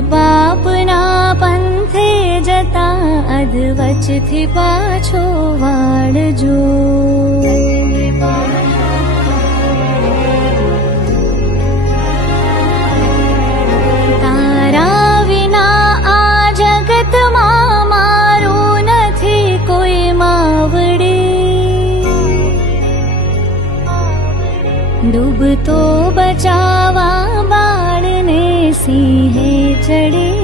પાપના પંથે જતા અધવચથી પાછો વાળજો. તારા વિના આ જગતમાં મારું નથી કોઈ માવડે. ડૂબતો બચાવા બાળને સિંહે ચડે.